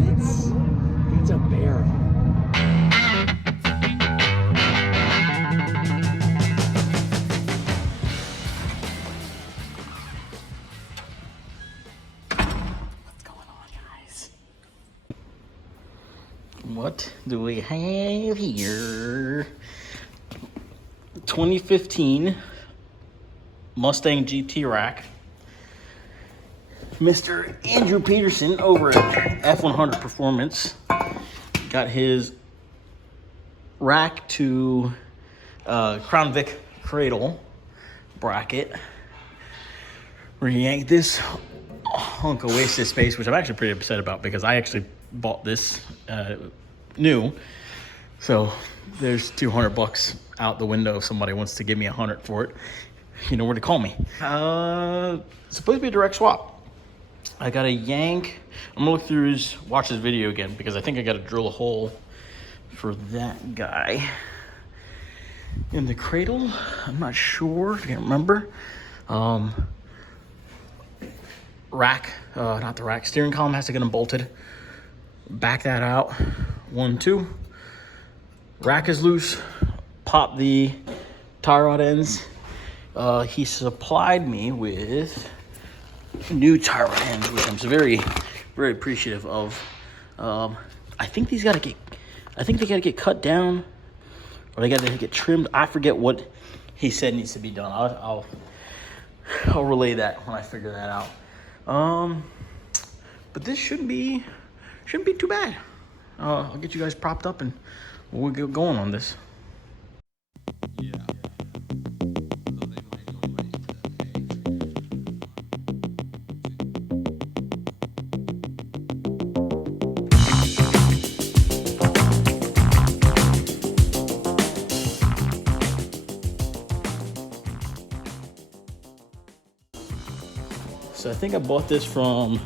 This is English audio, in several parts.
It's a bear. What's going on, guys? What do we have here? 2015 Mustang GT rack. Mr. Andrew Peterson over at F100 Performance got his rack to Crown Vic cradle bracket. We're gonna yank this hunk of wasted space, which I'm actually pretty upset about because I actually bought this new. So there's $200 out the window if somebody wants to give me $100 for it. You know where to call me. It's supposed to be a direct swap. I gotta yank. I'm gonna look through watch his video again because I think I gotta drill a hole for that guy in the cradle. I'm not sure. I can't remember. Rack, not the rack. Steering column has to get them bolted. Back that out. 1, 2. Rack is loose. Pop the tie rod ends. He supplied me with new tie rod ends, which I'm very, very appreciative of. I think these gotta get. I think they gotta get cut down, or they gotta get trimmed. I forget what he said needs to be done. I'll relay that when I figure that out. But this shouldn't be too bad. I'll get you guys propped up and we'll get going on this. Yeah. So I think I bought this from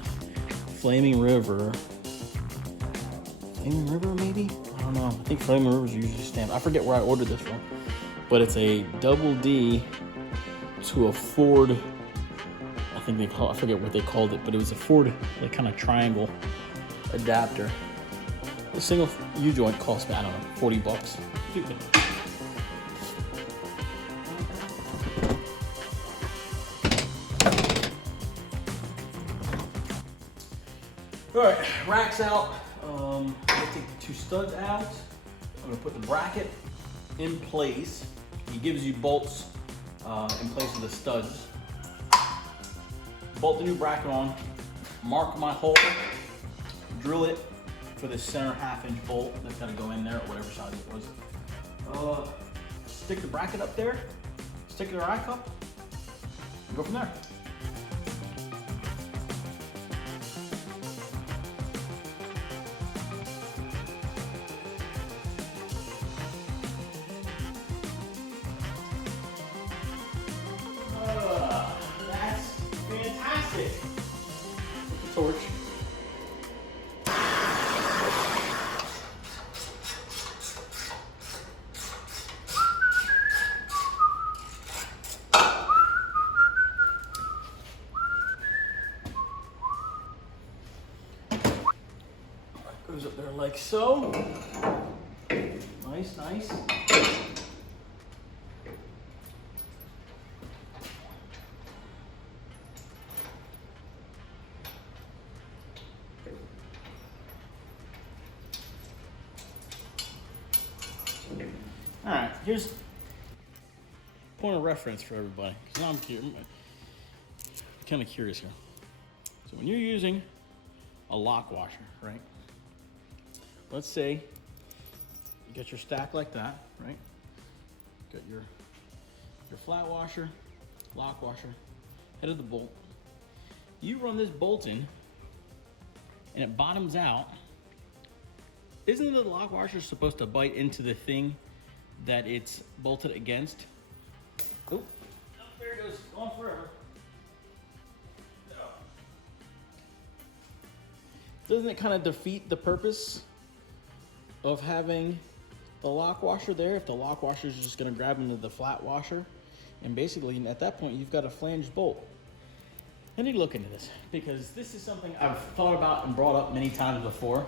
Flaming River. Flaming River, maybe? I don't know. I think Flaming River's usually stamped. I forget where I ordered this from. But it's a double D to a Ford. I forget what they called it, but it was a Ford, like kind of triangle adapter. The single U-joint cost me, I don't know, $40. Stupid. All right, rack's out. I'm gonna take the 2 studs out. I'm gonna put the bracket in place. He gives you bolts in place of the studs. Bolt the new bracket on, mark my hole, drill it for the center 1/2-inch bolt that's gonna go in there, or whatever size it was. Stick the bracket up there, stick the rack up, and go from there. Torch. Goes up there like so. Nice, nice. All right, here's a point of reference for everybody, because I'm kind of curious here. So when you're using a lock washer, right? Let's say you got your stack like that, right? Got your flat washer, lock washer, head of the bolt. You run this bolt in, and it bottoms out. Isn't the lock washer supposed to bite into the thing that it's bolted against? Oh, there it goes, going forever. Doesn't it kind of defeat the purpose of having the lock washer there if the lock washer is just going to grab into the flat washer? And basically, at that point, you've got a flanged bolt. I need to look into this because this is something I've thought about and brought up many times before.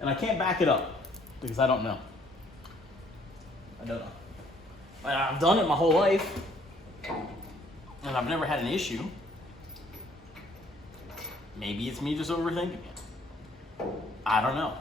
And I can't back it up because I don't know. I don't know. I've done it my whole life and I've never had an issue. Maybe it's me just overthinking it. I don't know.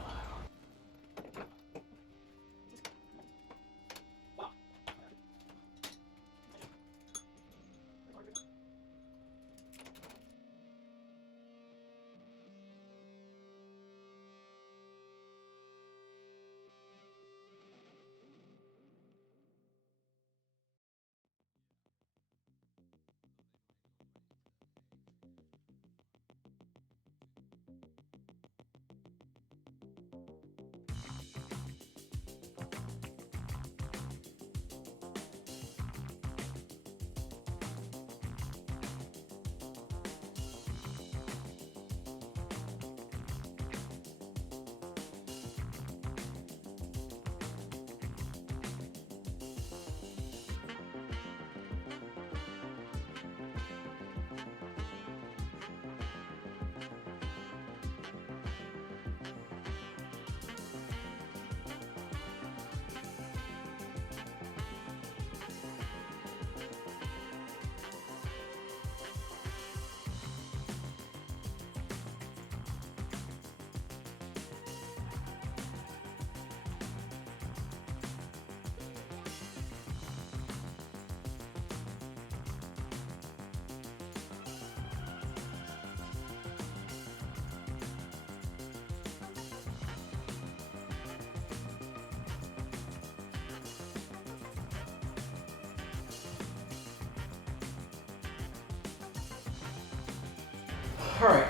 All right,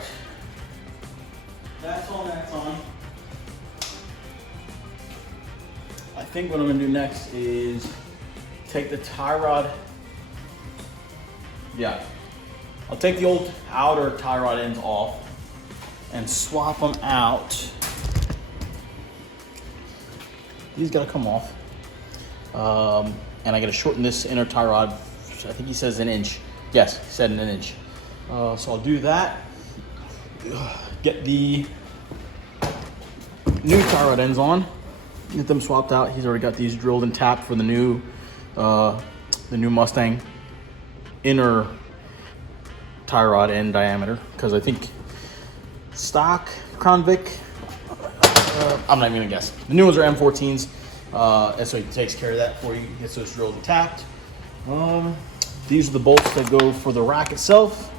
that's on. I think what I'm gonna do next is take the tie rod. Yeah, I'll take the old outer tie rod ends off and swap them out. These gotta come off. And I gotta shorten this inner tie rod. I think he says an inch. Yes, he said an inch. So I'll do that. Get the new tie rod ends on. Get them swapped out. He's already got these drilled and tapped for the new Mustang inner tie rod end diameter. Because I think stock Crown Vic, I'm not even gonna guess. The new ones are M14s, and so he takes care of that for you. He gets those drilled and tapped. These are the bolts that go for the rack itself.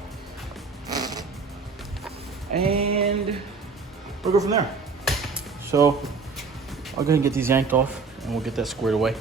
And we'll go from there. So I'll go ahead and get these yanked off and we'll get that squared away.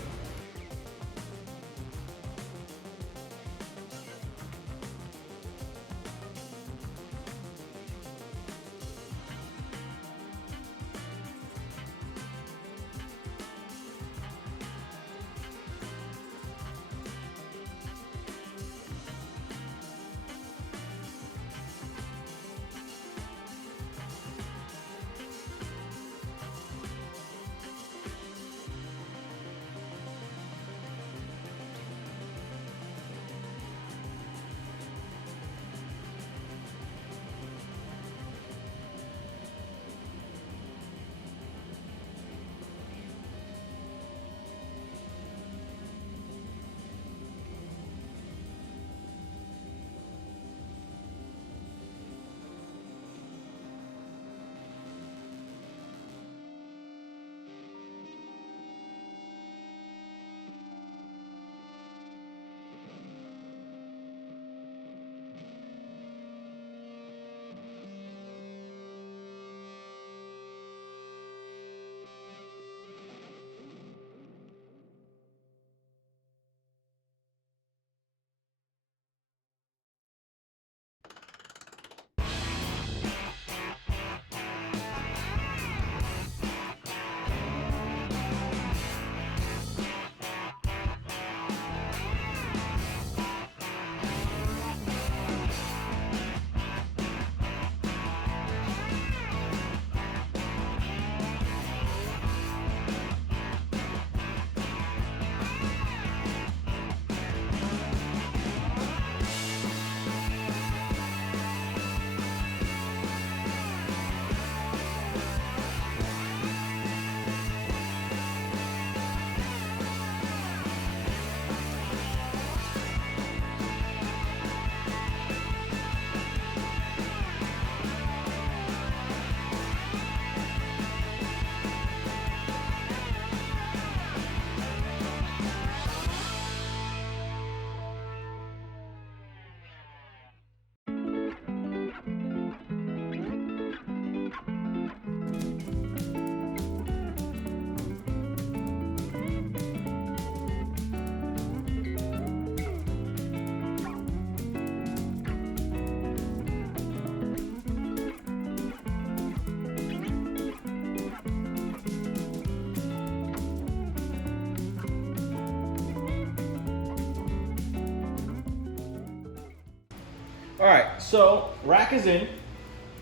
All right, so rack is in.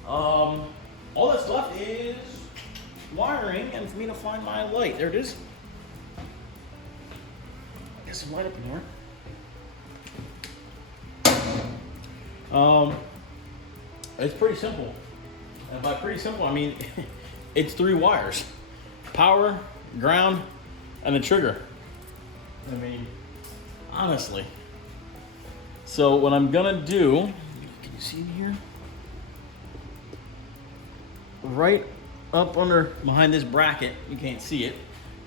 All that's left is wiring and for me to find my light. There it is. Get some light up in here. It's pretty simple. And by pretty simple, I mean it's 3 wires. Power, ground, and the trigger. I mean, honestly. So what I'm gonna do, can you see me here? Right up under, behind this bracket, you can't see it,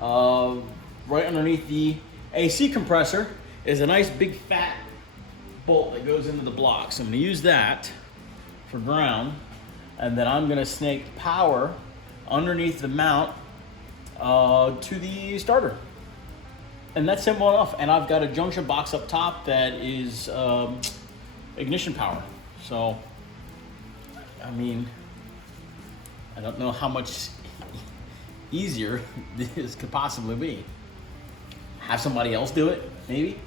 right underneath the AC compressor is a nice big fat bolt that goes into the block. So I'm gonna use that for ground, and then I'm gonna snake power underneath the mount to the starter. And that's simple enough. And I've got a junction box up top that is ignition power. So, I mean, I don't know how much easier this could possibly be. Have somebody else do it, maybe?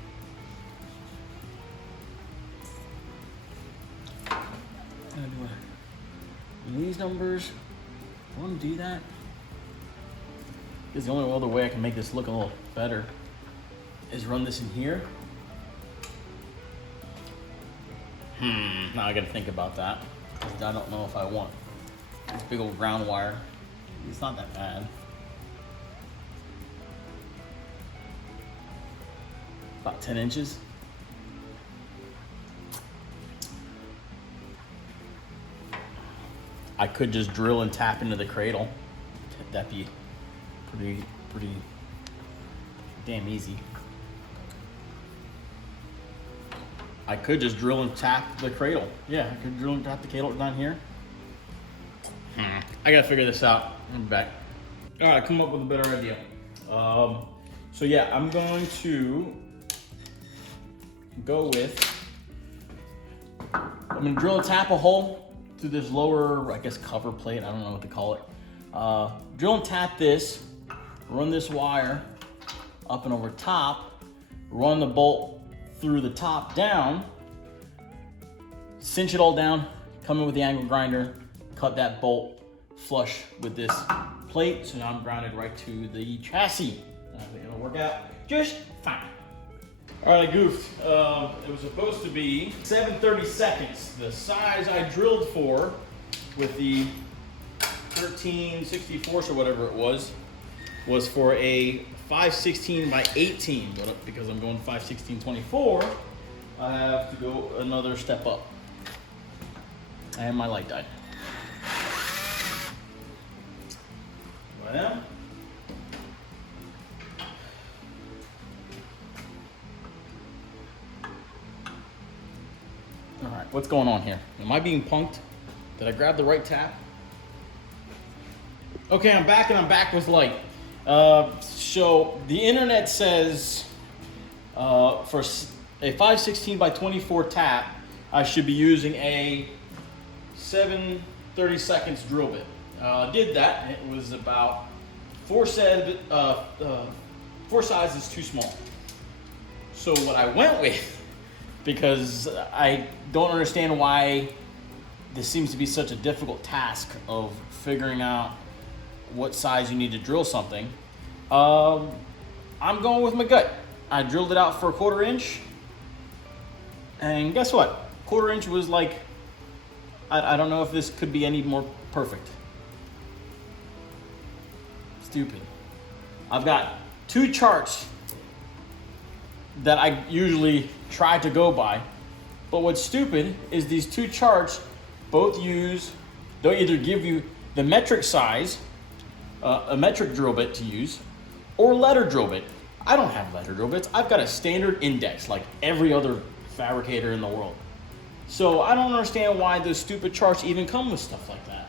These numbers, I want to do that. This is the only other way I can make this look a little better is run this in here. Now I gotta think about that. I don't know if I want this big old ground wire. It's not that bad. About 10 inches. I could just drill and tap into the cradle. That'd be pretty damn easy. I could just drill and tap the cradle. Yeah, I could drill and tap the cradle down here. I gotta figure this out. I'm back. All right, come up with a better idea. So yeah, I'm going to go with, I'm gonna drill and tap a hole through this lower, I guess, cover plate. I don't know what to call it. Drill and tap this, run this wire up and over top, run the bolt through the top down, cinch it all down, come in with the angle grinder, cut that bolt flush with this plate. So now I'm grounded right to the chassis. I think it'll work out just fine. All right, I goofed. It was supposed to be 7/32. The size I drilled for with the 13/64 or whatever it was for a 5/16 by 18, but because I'm going 5/16/24, I have to go another step up. And my light died. Right now. All right, what's going on here? Am I being punked? Did I grab the right tap? Okay, I'm back, and I'm back with light. So the internet says for a 5/16 by 24 tap, I should be using a 7/32 drill bit. Did that. It was about 4 sizes too small. So what I went with, because I don't understand why this seems to be such a difficult task of figuring out what size you need to drill something, I'm going with my gut. I drilled it out for a 1/4 inch, and guess what? 1/4 inch was like, I don't know if this could be any more perfect. Stupid. I've got 2 charts that I usually try to go by, but what's stupid is these 2 charts both they'll either give you the metric size, a metric drill bit to use, or letter drill bit. I don't have letter drill bits. I've got a standard index like every other fabricator in the world. So I don't understand why those stupid charts even come with stuff like that.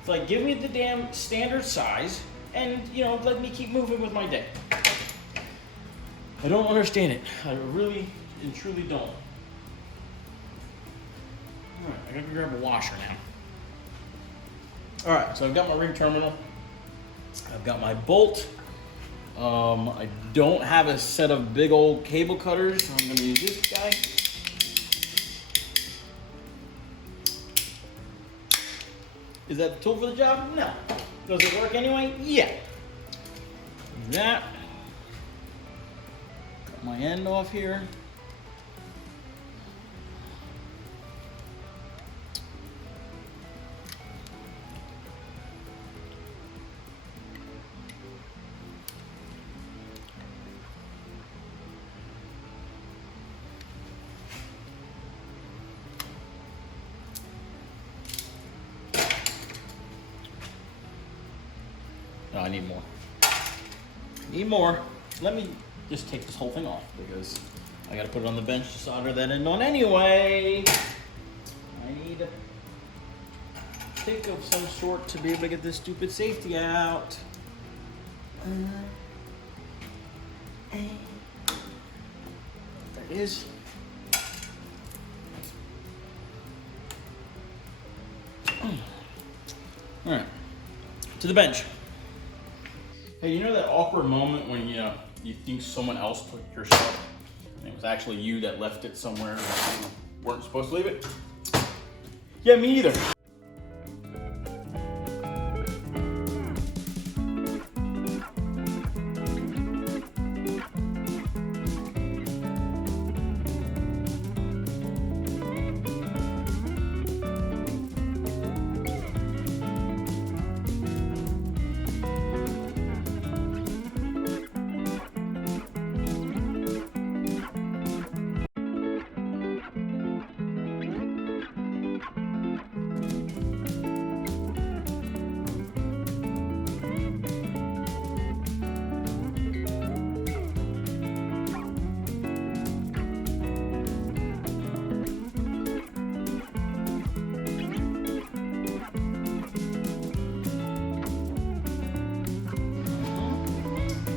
It's like, give me the damn standard size and, let me keep moving with my day. I don't understand it. I really and truly don't. All right, I gotta grab a washer now. All right, so I've got my ring terminal. I've got my bolt. I don't have a set of big old cable cutters, so I'm gonna use this guy. Is that the tool for the job? No. Does it work anyway? Yeah. That. Cut my end off here. No, I need more. Need more. Let me just take this whole thing off because I gotta put it on the bench to solder that end on anyway. I need a pick of some sort to be able to get this stupid safety out. There it is. All right, to the bench. Hey, you know that awkward moment when you think someone else took your stuff and it was actually you that left it somewhere that you weren't supposed to leave it? Yeah, me either.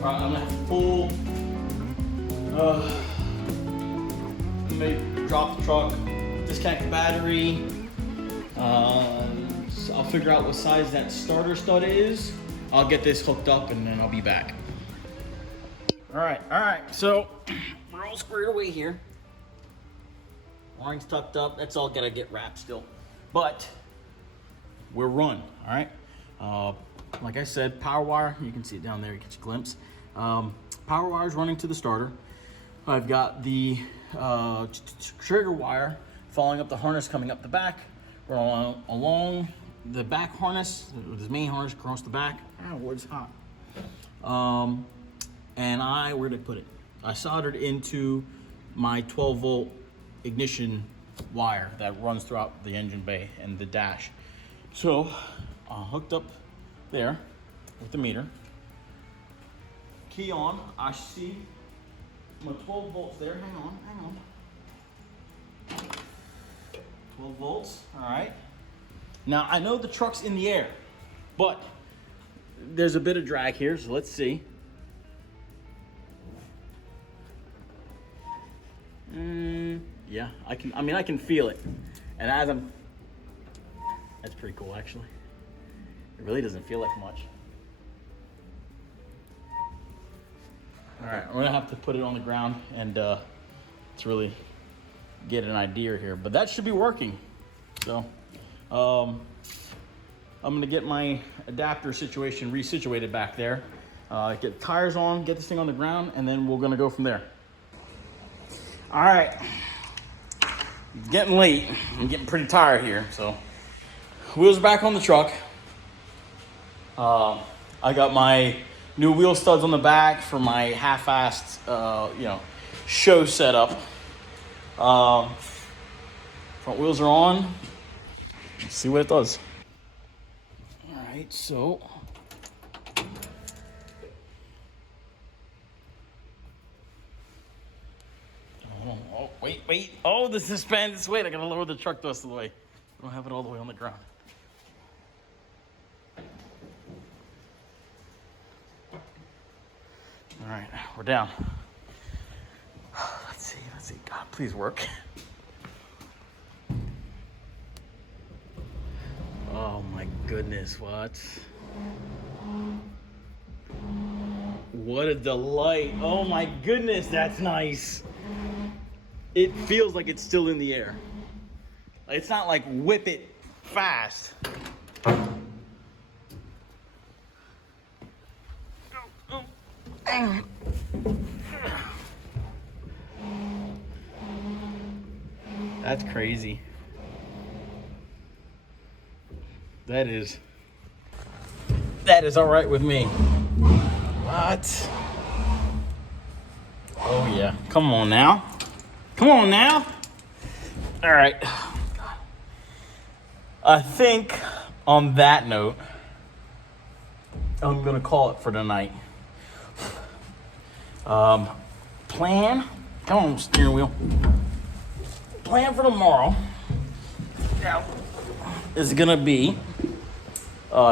All right, I'm gonna have to pull, maybe drop the truck, disconnect the battery. So I'll figure out what size that starter stud is. I'll get this hooked up and then I'll be back. All right, so we're all squared away here. Wiring's tucked up, that's all gotta get wrapped still. But we're run, all right? Like I said, power wire, you can see it down there, you catch a glimpse. Power wire is running to the starter. I've got the trigger wire following up the harness coming up the back. We're along the back harness, the main harness across the back. Oh, it's hot. And where did I put it? I soldered into my 12 volt ignition wire that runs throughout the engine bay and the dash. So hooked up there with the meter. Key on, I see my 12 volts there. Hang on. 12 volts, all right. Now I know the truck's in the air, but there's a bit of drag here, so let's see. Yeah, I can feel it. And that's pretty cool actually. It really doesn't feel like much. All right, we're gonna have to put it on the ground and to really get an idea here, but that should be working. So I'm gonna get my adapter situation resituated back there, get the tires on, get this thing on the ground, and then we're gonna go from there. All right, it's getting late. I'm getting pretty tired here, so wheels are back on the truck. I got my new wheel studs on the back for my half-assed, show setup. Front wheels are on. Let's see what it does. All right, so oh, wait. Oh, the suspense. Wait, I gotta lower the truck the rest of the way. I don't have it all the way on the ground. All right, we're down. Let's see. God, please work. Oh my goodness, what? What a delight. Oh my goodness, that's nice. It feels like it's still in the air. It's not like whip it fast. That's crazy. That is all right with me. What? Oh yeah, come on now. Come on now. All right. I think on that note, I'm gonna call it for tonight. Plan, come on, steering wheel. Plan for tomorrow is gonna be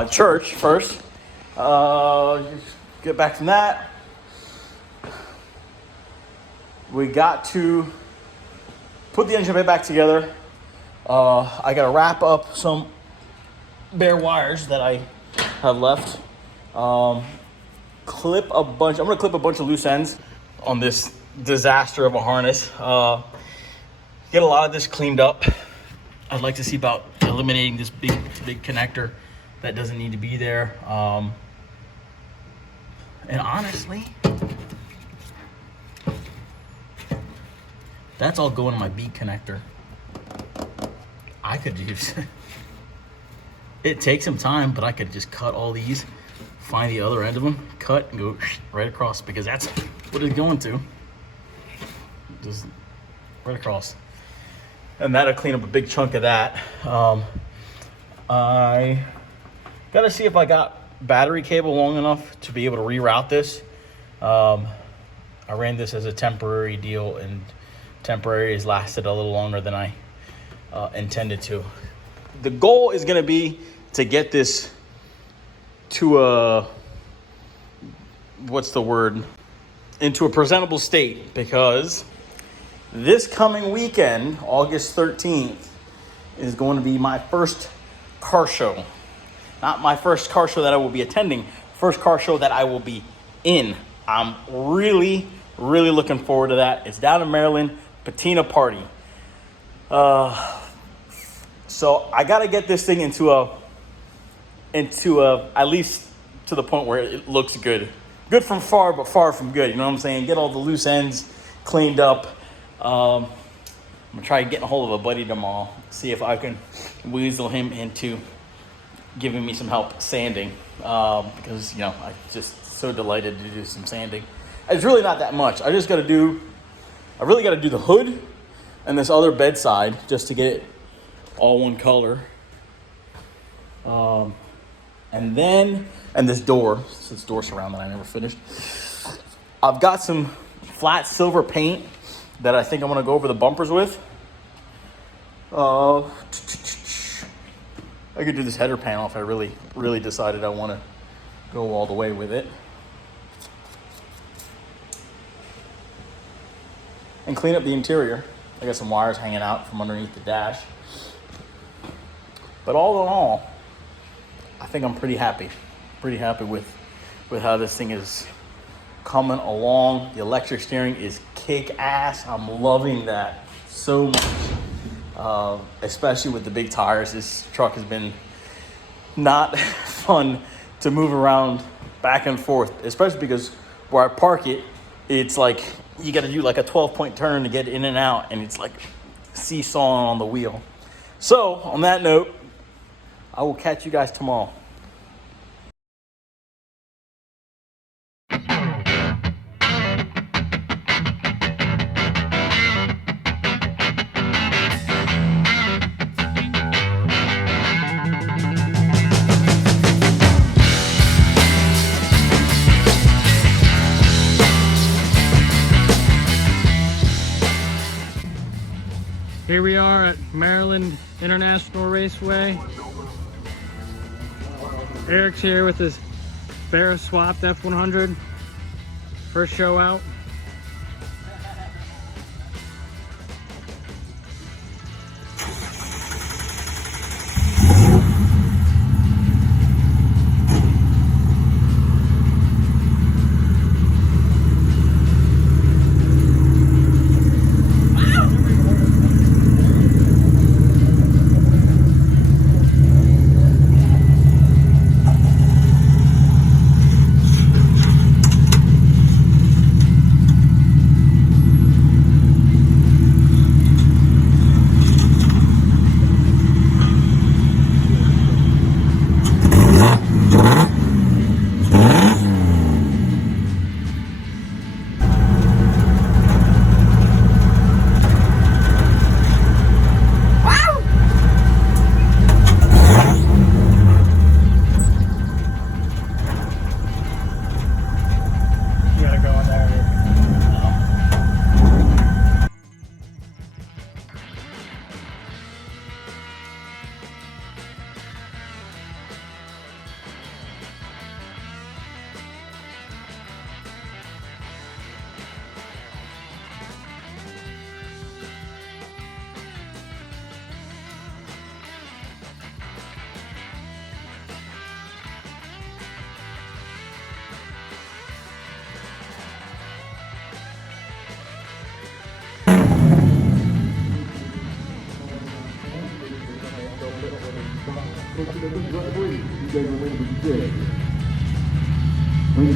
church first. Get back from that. We got to put the engine bay back together. I gotta wrap up some bare wires that I have left. I'm gonna clip a bunch of loose ends on this disaster of a harness. Get a lot of this cleaned up. I'd like to see about eliminating this big connector that doesn't need to be there. And honestly, that's all going in my bead connector. I could use it. Takes some time, but I could just cut all these, find the other end of them, cut and go right across, because that's what it's going to. Just right across. And that'll clean up a big chunk of that. I gotta see if I got battery cable long enough to be able to reroute this. I ran this as a temporary deal, and temporary has lasted a little longer than I intended to. The goal is gonna be to get this to into a presentable state, because this coming weekend, August 13th, is going to be my first car show. Not my first car show that I will be attending, first car show that I will be in. I'm really, really looking forward to that. It's down in Maryland, Patina Party. So I got to get this thing into a, at least to the point where it looks good. Good from far, but far from good. You know what I'm saying? Get all the loose ends cleaned up. I'm gonna try getting a hold of a buddy tomorrow, see if I can weasel him into giving me some help sanding, because I'm just so delighted to do some sanding. It's really not that much. I really got to do the hood and this other bedside just to get it all one color. And this door surround that I never finished. I've got some flat silver paint that I think I'm gonna go over the bumpers with. I could do this header panel if I really, really decided I want to go all the way with it. And clean up the interior. I got some wires hanging out from underneath the dash. But all in all, I think I'm pretty happy. Pretty happy with how this thing is coming along. The electric steering is kick ass. I'm loving that so much. Especially with the big tires. This truck has been not fun to move around back and forth, especially because where I park it, it's like you got to do like a 12-point turn to get in and out, and it's like seesawing on the wheel. So on that note, I will catch you guys tomorrow. Here we are at Maryland International Raceway. Eric's here with his Barra swapped F100. First show out. Lane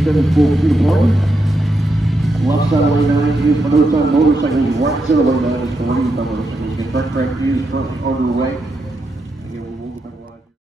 7 full feet apart. Left side of lane 9 is for those on motorcycles. Right side of lane 9 is for lane motorcycles. The truck track is underway.